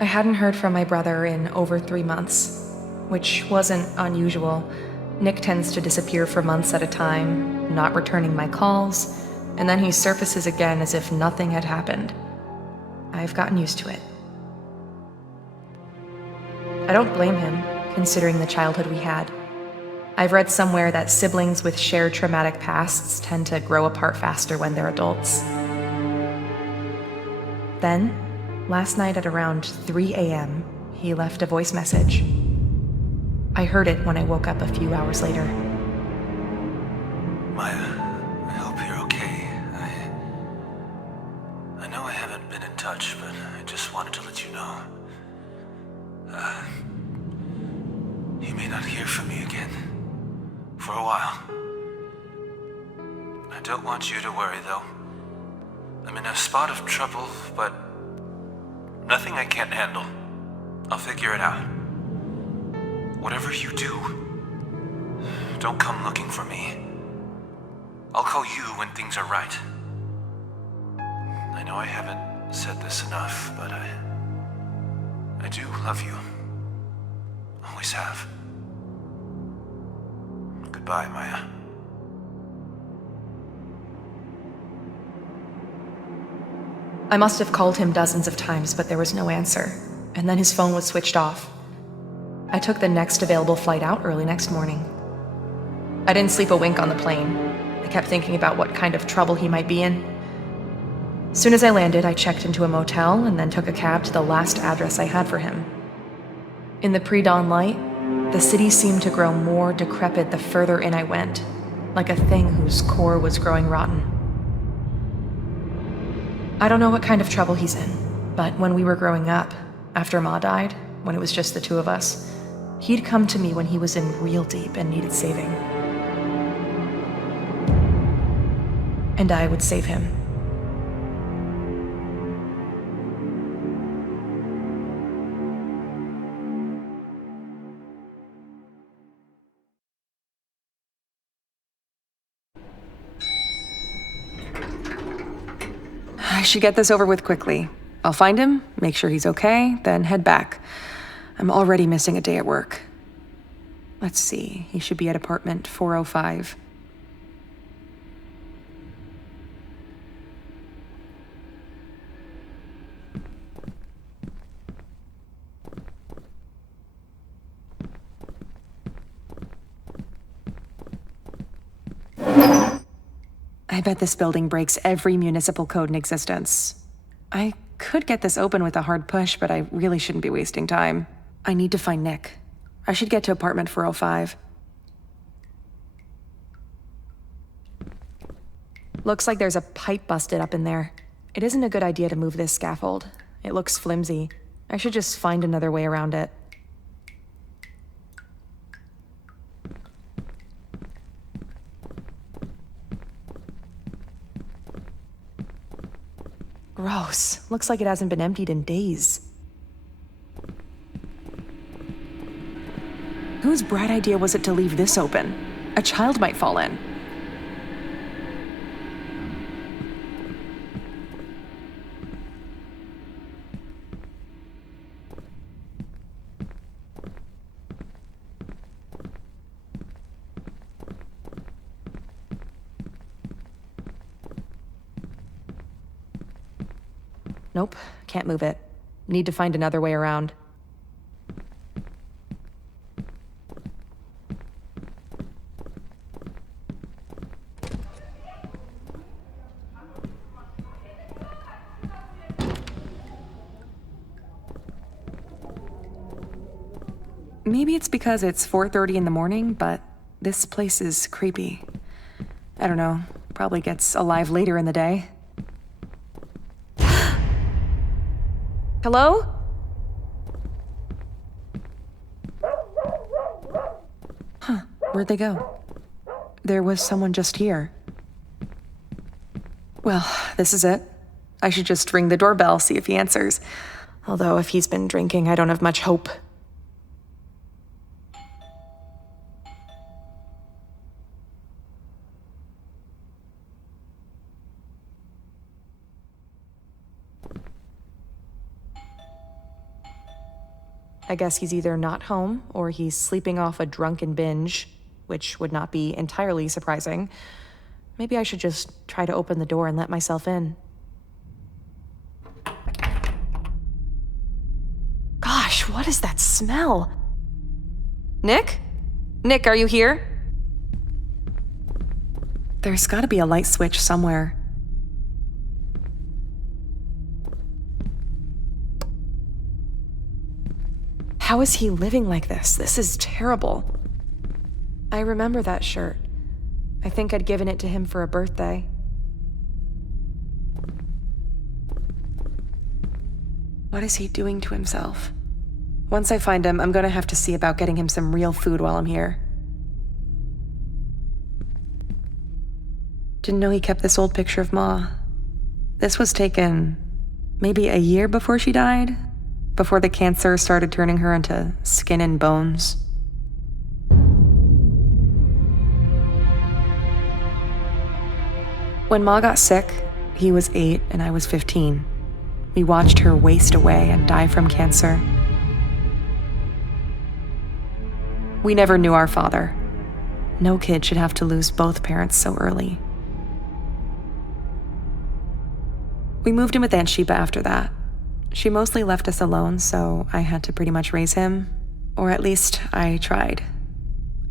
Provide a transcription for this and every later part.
I hadn't heard from my brother in over 3 months, which wasn't unusual. Nick tends to disappear for months at a time, not returning my calls, and then he surfaces again as if nothing had happened. I've gotten used to it. I don't blame him, considering the childhood we had. I've read somewhere that siblings with shared traumatic pasts tend to grow apart faster when they're adults. Then, last night at around 3 a.m., he left a voice message. I heard it when I woke up a few hours later. Maya, I hope you're okay. I know I haven't been in touch, but I just wanted to let you know. You may not hear from me again. For a while. I don't want you to worry, though. I'm in a spot of trouble, but nothing I can't handle. I'll figure it out. Whatever you do, don't come looking for me. I'll call you when things are right. I know I haven't said this enough, but I do love you. Always have. Goodbye, Maya. I must have called him dozens of times, but there was no answer, and then his phone was switched off. I took the next available flight out early next morning. I didn't sleep a wink on the plane. I kept thinking about what kind of trouble he might be in. Soon as I landed, I checked into a motel and then took a cab to the last address I had for him. In the pre-dawn light, the city seemed to grow more decrepit the further in I went, like a thing whose core was growing rotten. I don't know what kind of trouble he's in, but when we were growing up, after Ma died, when it was just the two of us, he'd come to me when he was in real deep and needed saving. And I would save him. I should get this over with quickly. I'll find him, make sure he's okay, then head back. I'm already missing a day at work. Let's see, he should be at apartment 405. I bet this building breaks every municipal code in existence. I could get this open with a hard push, but I really shouldn't be wasting time. I need to find Nick. I should get to apartment 405. Looks like there's a pipe busted up in there. It isn't a good idea to move this scaffold. It looks flimsy. I should just find another way around it. Gross. Looks like it hasn't been emptied in days. Whose bright idea was it to leave this open? A child might fall in. Nope, can't move it. Need to find another way around. Maybe it's because it's 4:30 in the morning, but this place is creepy. I don't know, probably gets alive later in the day. Hello? Huh, where'd they go? There was someone just here. Well, this is it. I should just ring the doorbell, see if he answers. Although if he's been drinking, I don't have much hope. I guess he's either not home or he's sleeping off a drunken binge, which would not be entirely surprising. Maybe I should just try to open the door and let myself in. Gosh, what is that smell? Nick? Nick, are you here? There's gotta be a light switch somewhere. How is he living like this? This is terrible. I remember that shirt. I think I'd given it to him for a birthday. What is he doing to himself? Once I find him, I'm gonna have to see about getting him some real food while I'm here. Didn't know he kept this old picture of Ma. This was taken maybe a year before she died, before the cancer started turning her into skin and bones. When Ma got sick, he was 8 and I was 15. We watched her waste away and die from cancer. We never knew our father. No kid should have to lose both parents so early. We moved in with Aunt Sheba after that. She mostly left us alone, so I had to pretty much raise him. Or at least I tried.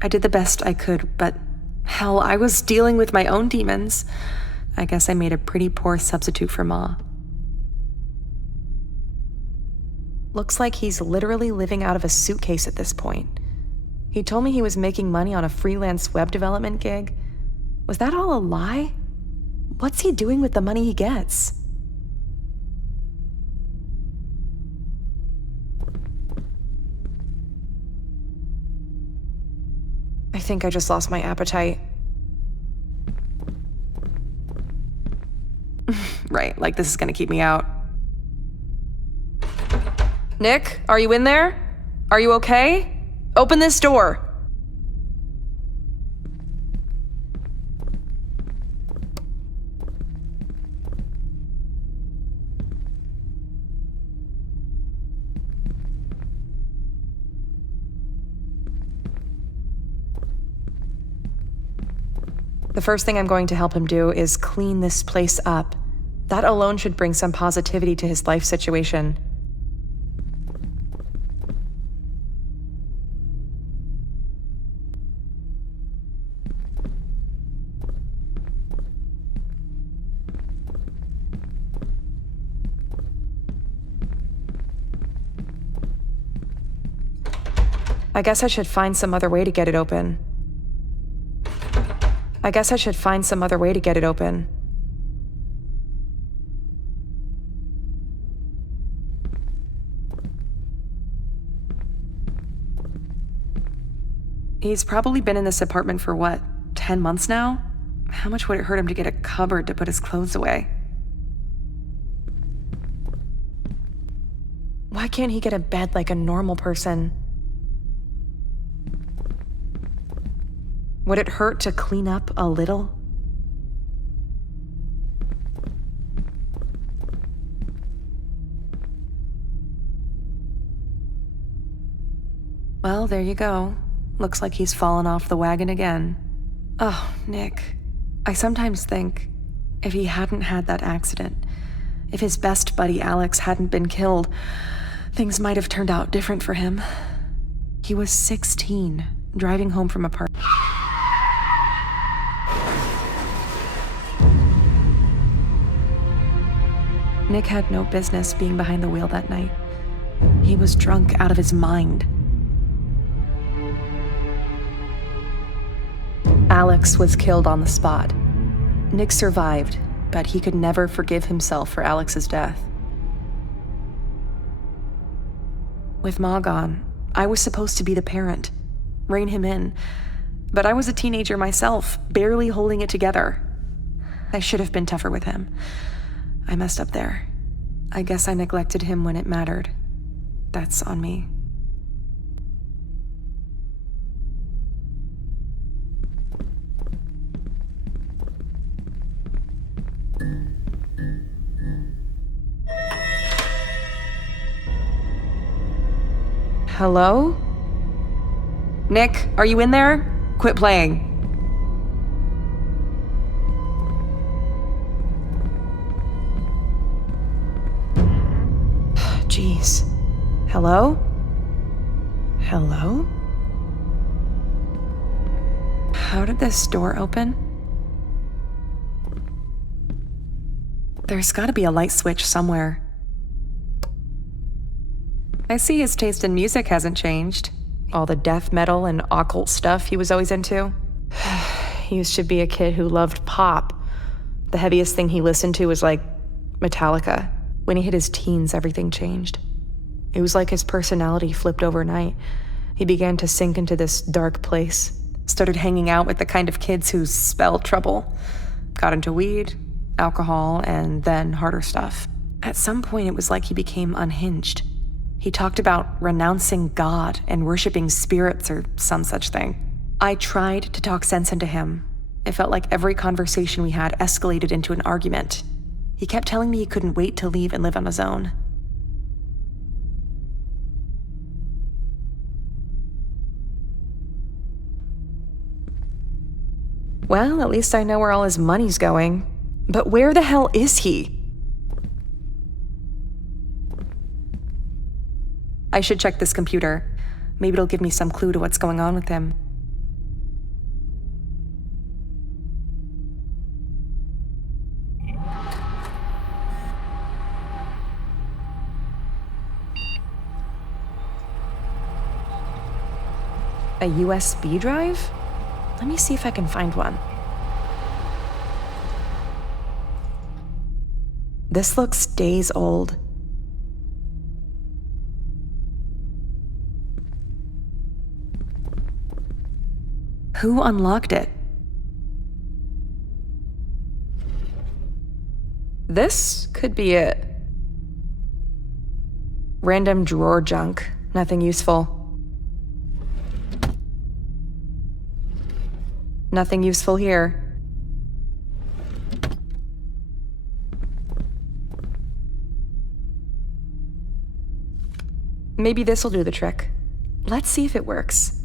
I did the best I could, but hell, I was dealing with my own demons. I guess I made a pretty poor substitute for Ma. Looks like he's literally living out of a suitcase at this point. He told me he was making money on a freelance web development gig. Was that all a lie? What's he doing with the money he gets? I think I just lost my appetite. Right, like this is gonna keep me out. Nick, are you in there? Are you okay? Open this door. The first thing I'm going to help him do is clean this place up. That alone should bring some positivity to his life situation. I guess I should find some other way to get it open. He's probably been in this apartment for what, 10 months now? How much would it hurt him to get a cupboard to put his clothes away? Why can't he get a bed like a normal person? Would it hurt to clean up a little? Well, there you go. Looks like he's fallen off the wagon again. Oh, Nick. I sometimes think, if he hadn't had that accident, if his best buddy Alex hadn't been killed, things might have turned out different for him. He was 16, driving home from a party. Nick had no business being behind the wheel that night. He was drunk out of his mind. Alex was killed on the spot. Nick survived, but he could never forgive himself for Alex's death. With Ma gone, I was supposed to be the parent, rein him in, but I was a teenager myself, barely holding it together. I should have been tougher with him. I messed up there. I guess I neglected him when it mattered. That's on me. Hello? Nick, are you in there? Quit playing. Jeez. Hello? Hello? How did this door open? There's gotta be a light switch somewhere. I see his taste in music hasn't changed. All the death metal and occult stuff he was always into. He used to be a kid who loved pop. The heaviest thing he listened to was like Metallica. When he hit his teens, everything changed. It was like his personality flipped overnight. He began to sink into this dark place. Started hanging out with the kind of kids who spell trouble. Got into weed, alcohol, and then harder stuff. At some point, it was like he became unhinged. He talked about renouncing God and worshiping spirits or some such thing. I tried to talk sense into him. It felt like every conversation we had escalated into an argument. He kept telling me he couldn't wait to leave and live on his own. Well, at least I know where all his money's going. But where the hell is he? I should check this computer. Maybe it'll give me some clue to what's going on with him. A USB drive? Let me see if I can find one. This looks days old. Who unlocked it? This could be it. Random drawer junk, nothing useful. Nothing useful here. Maybe this'll do the trick. Let's see if it works.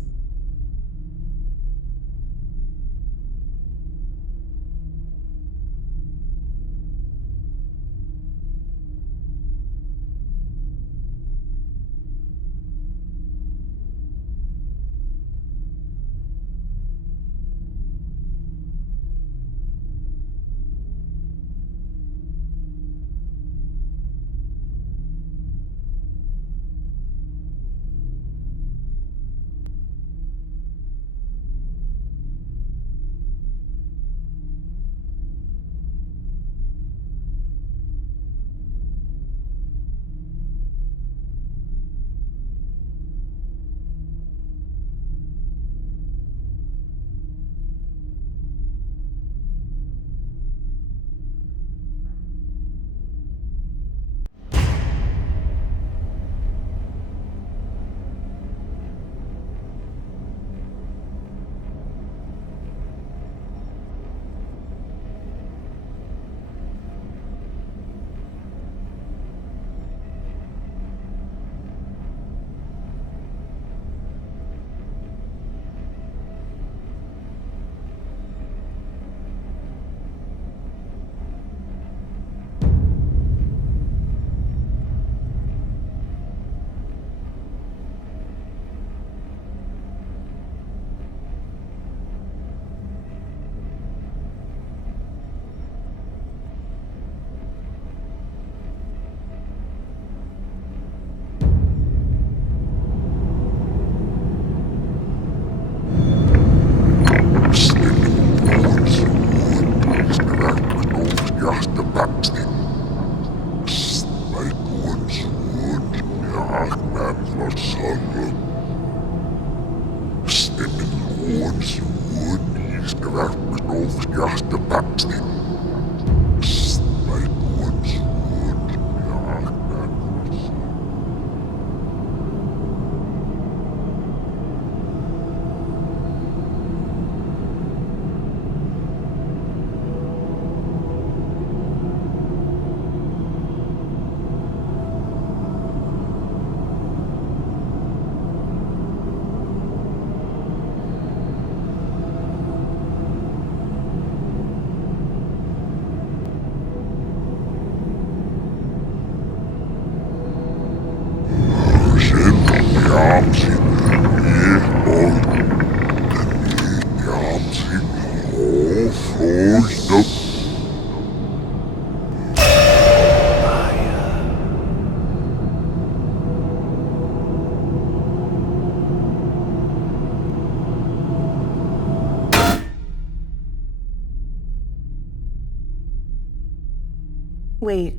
Wait,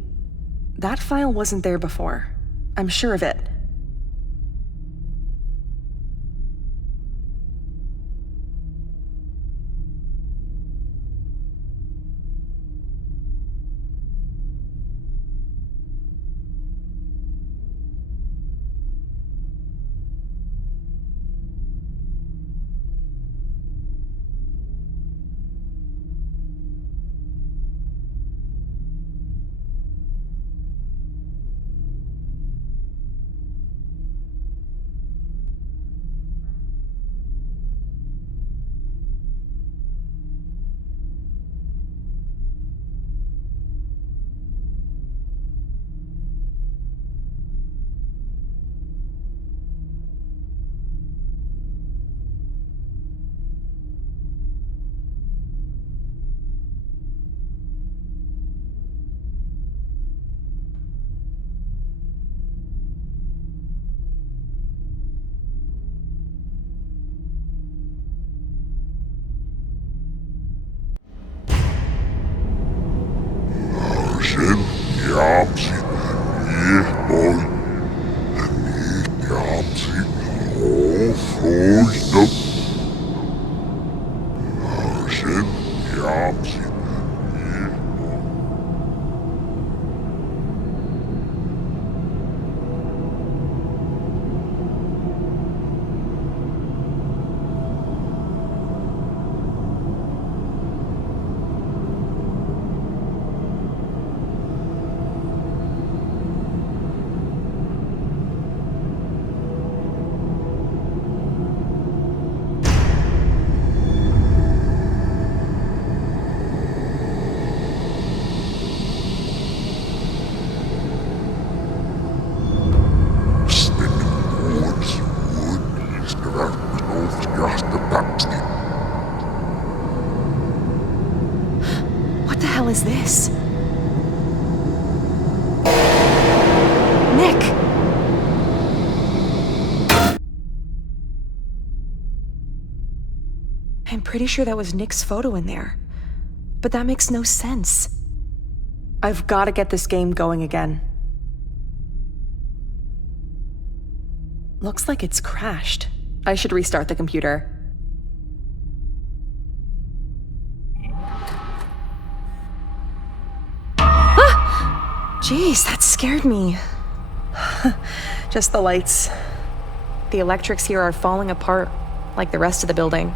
that file wasn't there before. I'm sure of it. What the hell is this? Nick! I'm pretty sure that was Nick's photo in there. But that makes no sense. I've got to get this game going again. Looks like it's crashed. I should restart the computer. Ah! Jeez, that scared me. Just the lights. The electrics here are falling apart, like the rest of the building.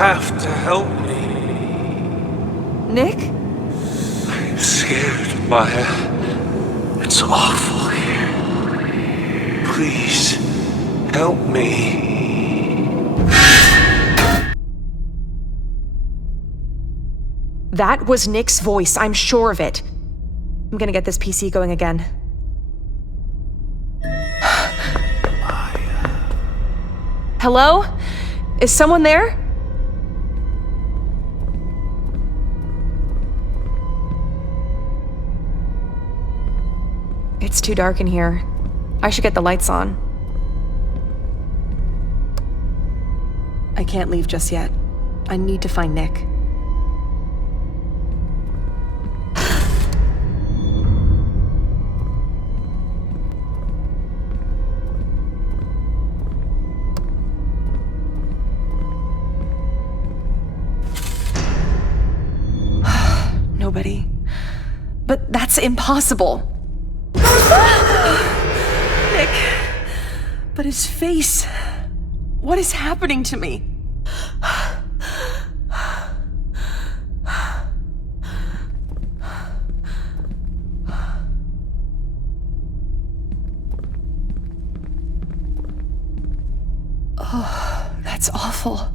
have to help me. Nick? I'm scared, Maya. It's awful here. Please, help me. That was Nick's voice, I'm sure of it. I'm gonna get this PC going again. Hello? Is someone there? It's too dark in here. I should get the lights on. I can't leave just yet. I need to find Nick. Nobody. But that's impossible. Nick. But his face. What is happening to me? Oh, that's awful.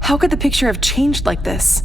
How could the picture have changed like this?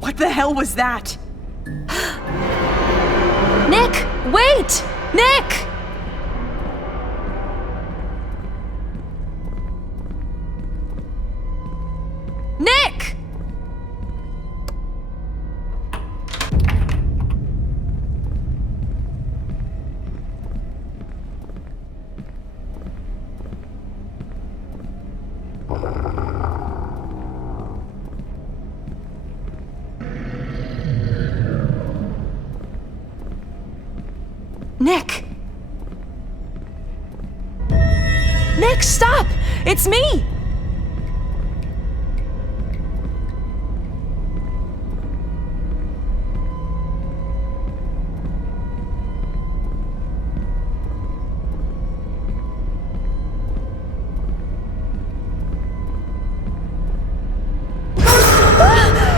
What the hell was that? Nick! Wait! Nick! Nick! Nick! Nick, stop! It's me!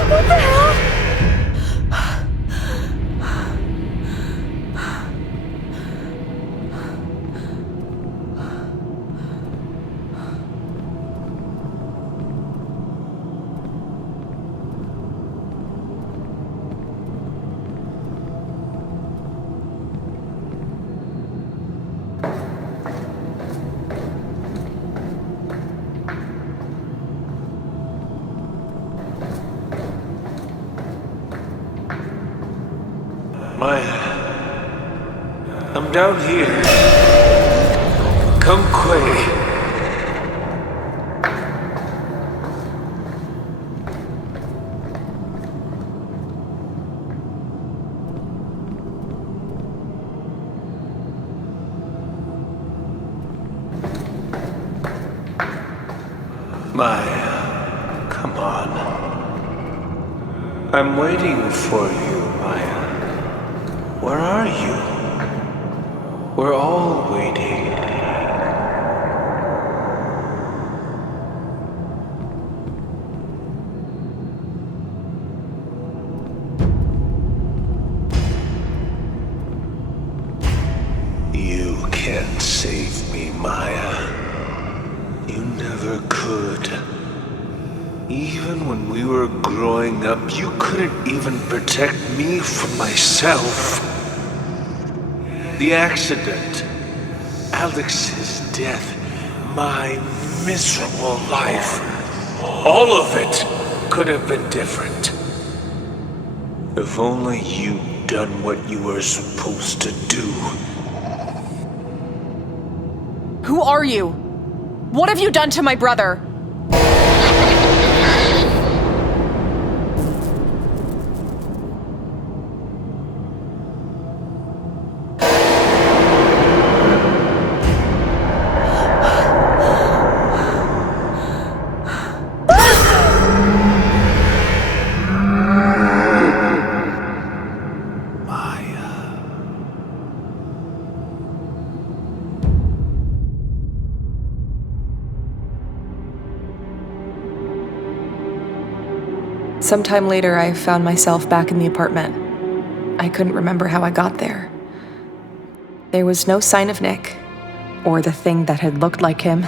What the hell? Maya, I'm down here. Come quick. Maya, come on. I'm waiting for you, Maya. Where are you? We're all waiting. You can't save me, Maya. You never could. Even when we were growing up, you couldn't even protect me from myself. The accident, Alex's death, my miserable life, all of it could have been different. If only you'd done what you were supposed to do. Who are you? What have you done to my brother? Sometime later, I found myself back in the apartment. I couldn't remember how I got there. There was no sign of Nick, or the thing that had looked like him.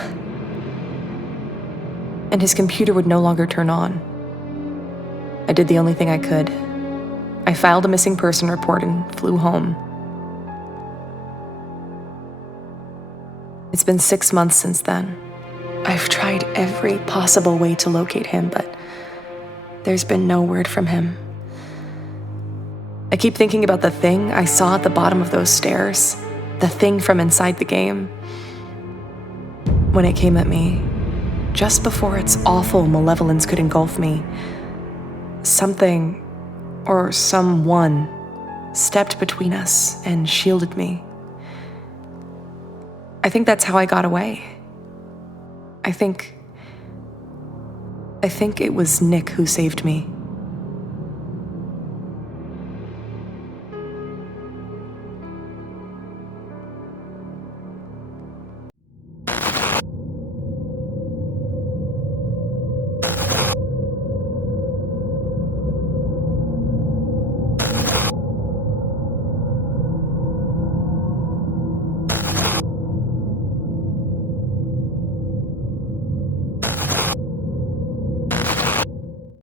And his computer would no longer turn on. I did the only thing I could. I filed a missing person report and flew home. It's been 6 months since then. I've tried every possible way to locate him, but there's been no word from him. I keep thinking about the thing I saw at the bottom of those stairs, the thing from inside the game. When it came at me, just before its awful malevolence could engulf me, something or someone stepped between us and shielded me. I think that's how I got away. I think it was Nick who saved me.